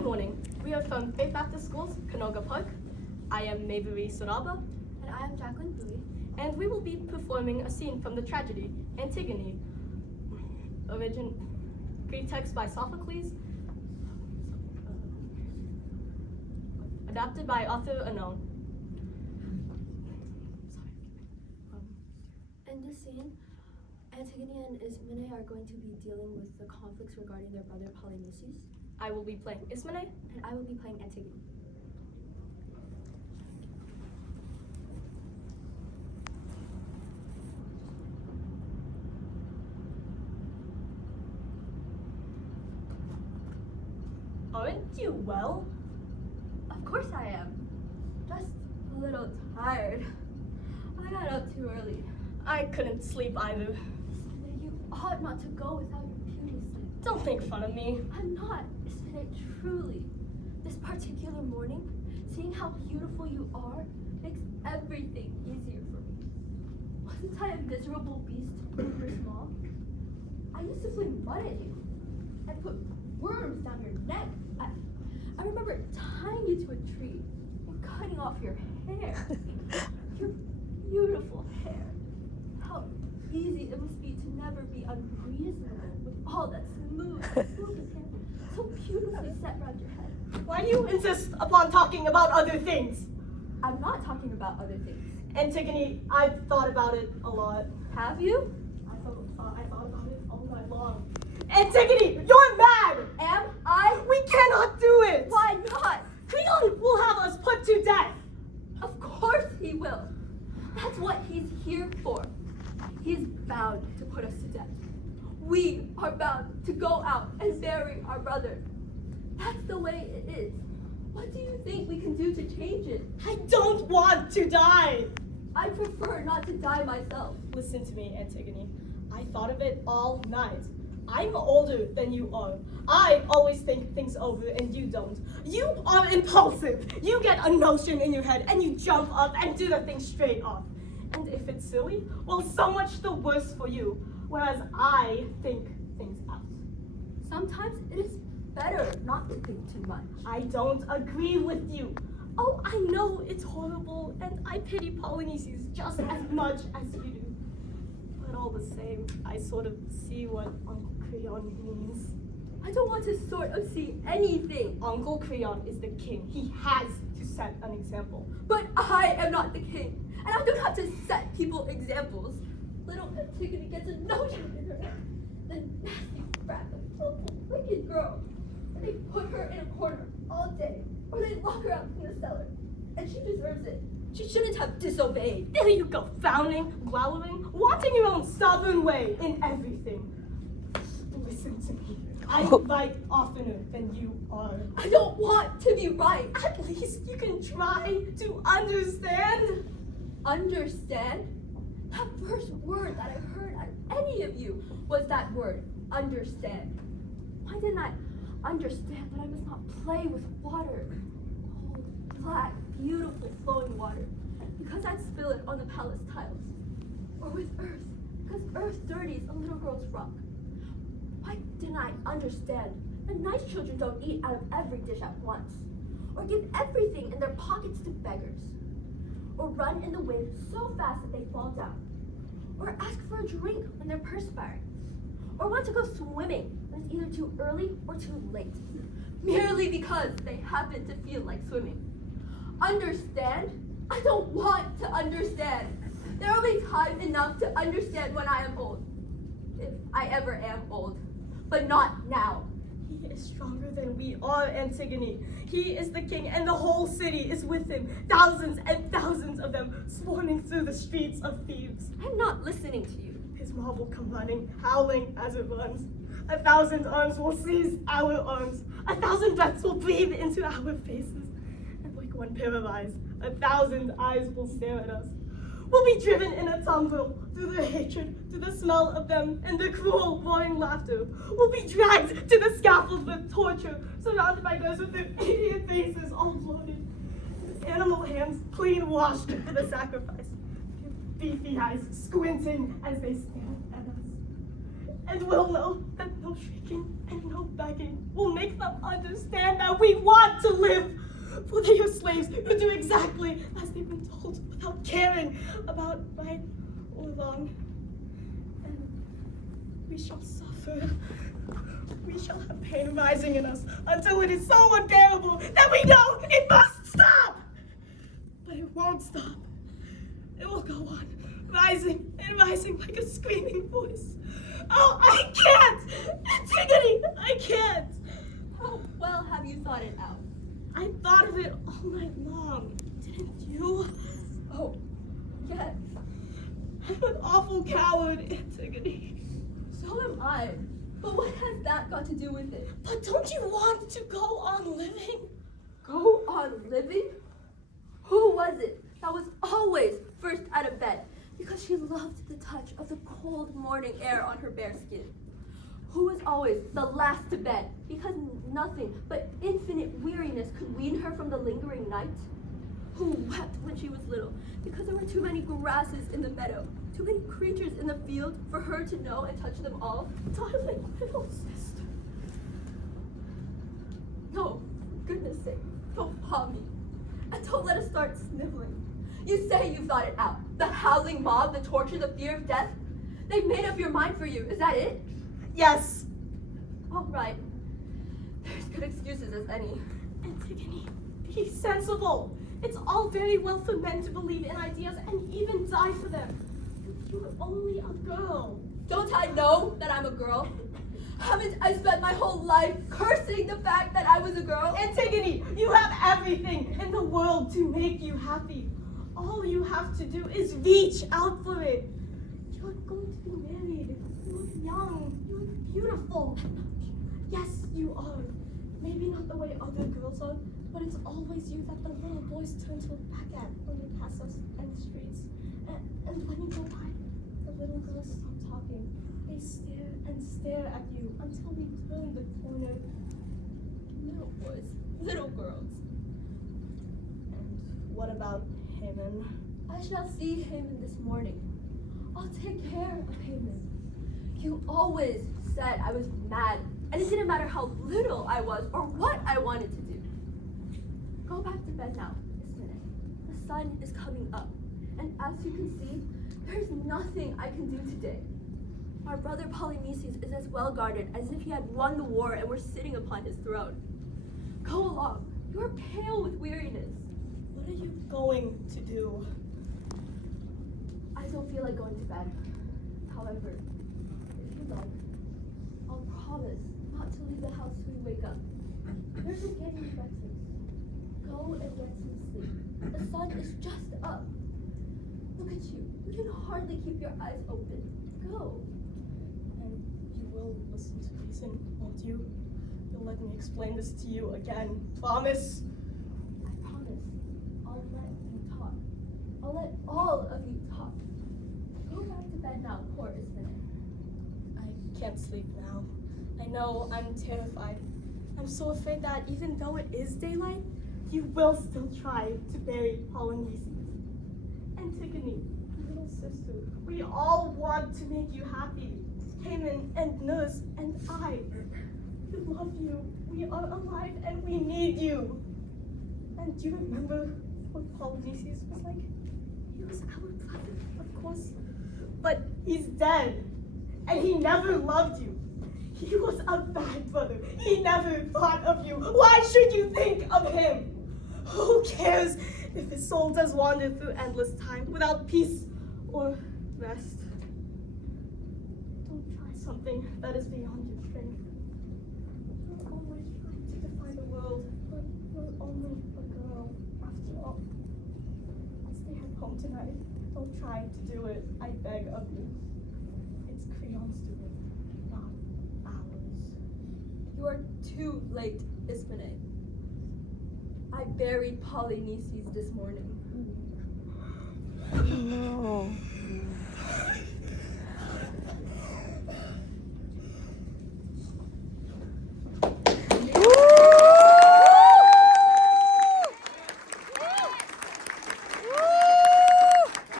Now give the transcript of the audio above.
Good morning. We are from Faith Baptist Schools, Canoga Park. I am Mavery Saraba. And I am Jacqueline Bowie. And we will be performing a scene from the tragedy Antigone. Greek text by Sophocles. Adapted by author unknown. In this scene, Antigone and Ismene are going to be dealing with the conflicts regarding their brother Polyneices. I will be playing Ismene. And I will be playing Antigone. Aren't you well? Of course I am. Just a little tired. I got up too early. I couldn't sleep either. Ismene, you ought not to go without your beauty sleep. Don't make fun of me. I'm not, Ismene, truly. This particular morning, seeing how beautiful you are makes everything easier for me. Wasn't I a miserable beast when you were small? I used to fling mud at you and put worms down your neck. I remember tying you to a tree and cutting off your hair. Your beautiful hair. How easy it must be to never be unreasonable with all that smooth, silky hair so beautifully set around your head. Why do you insist upon talking about other things? I'm not talking about other things. Antigone, I've thought about it a lot. Have you? I thought about it all night long. Antigone, you're mad! Am I? We cannot do it! Why not? Creon will have us put to death! Of course he will. That's what he's here for. He's bound to put us to death. We are bound to go out and bury our brother. That's the way it is. What do you think we can do to change it? I don't want to die! I prefer not to die myself. Listen to me, Antigone. I thought of it all night. I'm older than you are. I always think things over and you don't. You are impulsive. You get a notion in your head and you jump up and do the thing straight off. And if it's silly, well, so much the worse for you. Whereas I think things out. Sometimes it is better not to think too much. I don't agree with you. Oh, I know it's horrible and I pity Polyneices just as much as you do. But all the same, I sort of see what Uncle Creon means. I don't want to sort of see anything. Uncle Creon is the king. He has to set an example. But I am not the king, and I don't have to set people examples. Little Antigone gets a notion in her head. The nasty brat, the awful, wicked girl. And they put her in a corner all day, or they lock her out in the cellar. And she deserves it. She shouldn't have disobeyed. There you go, frowning, glowering, wanting your own stubborn way in everything. Listen to me. I'm right oftener than you are. I don't want to be right. At least you can try to understand. Understand? That first word that I heard out of any of you was that word, understand. Why didn't I understand that I must not play with water? Cold, black, beautiful flowing water. Because I'd spill it on the palace tiles. Or with earth. Because earth dirties a little girl's frock. Why didn't I understand that nice children don't eat out of every dish at once? Or give everything in their pockets to beggars? Or run in the wind so fast that they fall down? Or ask for a drink when they're perspiring? Or want to go swimming when it's either too early or too late? Merely because they happen to feel like swimming. Understand? I don't want to understand. There will be time enough to understand when I am old. If I ever am old. But not now. He is stronger than we are, Antigone. He is the king, and the whole city is with him. Thousands and thousands of them swarming through the streets of Thebes. I'm not listening to you. His mob will come running, howling as it runs. 1,000 arms will seize our arms. 1,000 breaths will breathe into our faces. And like one paralyzed, 1,000 eyes will stare at us. We'll be driven in a tumble through their hatred, through the smell of them, and their cruel, roaring laughter. We'll be dragged to the scaffold with torture, surrounded by those with their idiot faces all bloated, with animal hands clean washed for the sacrifice, their beefy eyes squinting as they stare at us. And we'll know that no shrieking and no begging will make them understand that we want to live. For they are slaves who do exactly as they've been told without caring about right or wrong. And we shall suffer. We shall have pain rising in us until it is so unbearable that we know it must stop. But it won't stop. It will go on, rising and rising like a screaming voice. Oh, I can't! Antigone, I can't! How well have you thought it out? I thought of it all night long, didn't you? Oh, yes. I'm an awful coward, Antigone. So am I. But what has that got to do with it? But don't you want to go on living? Go on living? Who was it that was always first out of bed because she loved the touch of the cold morning air on her bare skin? Who was always the last to bed because nothing but infinite weariness could wean her from the lingering night? Who wept when she was little because there were too many grasses in the meadow, too many creatures in the field for her to know and touch them all? Darling little sister. No, for goodness sake, don't paw me. And don't let us start sniveling. You say you thought it out. The howling mob, the torture, the fear of death. They've made up your mind for you. Is that it? Yes. All right. There's good excuses as any. Antigone, be sensible. It's all very well for men to believe in ideas and even die for them. You're only a girl. Don't I know that I'm a girl? Haven't I spent my whole life cursing the fact that I was a girl? Antigone, you have everything in the world to make you happy. All you have to do is reach out for it. You're going to be married. You're young. You're beautiful. Yes, you are. Maybe not the way other girls are, but it's always you that the little boys turn to look back at when they pass us in the streets. And when you go by, the little girls stop talking. They stare and stare at you until we turn the corner. Little boys, little girls. And what about Haman? I shall see Haman this morning. I'll take care of Haman. You always said I was mad, and it didn't matter how little I was or what I wanted to do. Go back to bed now, this minute. The sun is coming up, and as you can see, there's nothing I can do today. Our brother Polynices is as well guarded as if he had won the war and were sitting upon his throne. Go along. You are pale with weariness. What are you going to do? I don't feel like going to bed. However, if you like, I'll promise not to leave the house till we wake up. There's no getting breakfast. Go and get some sleep. The sun is just up. Look at you. You can hardly keep your eyes open. Go. And you will listen to reason, won't you? You'll let me explain this to you again. Promise? I promise. I'll let you talk. I'll let all of you talk. Go back to bed now, poor Ismene. I can't sleep now. I know I'm terrified. I'm so afraid that even though it is daylight, you will still try to bury Polynices. Antigone, little sister, we all want to make you happy. Haman and Nurse and I. We love you. We are alive and we need you. And do you remember what Polynices was like? He was our brother, of course. But he's dead. And he never loved you. He was a bad brother. He never thought of you. Why should you think of him? Who cares if his soul does wander through endless time without peace or rest? Don't try something that is beyond your strength. You're always trying to defy the world, but you're only a girl after all. Stay at home tonight. Don't try to do it, I beg of you. It's Creon's doing, not ours. You are too late, Ismene. I buried Polynices this morning. No.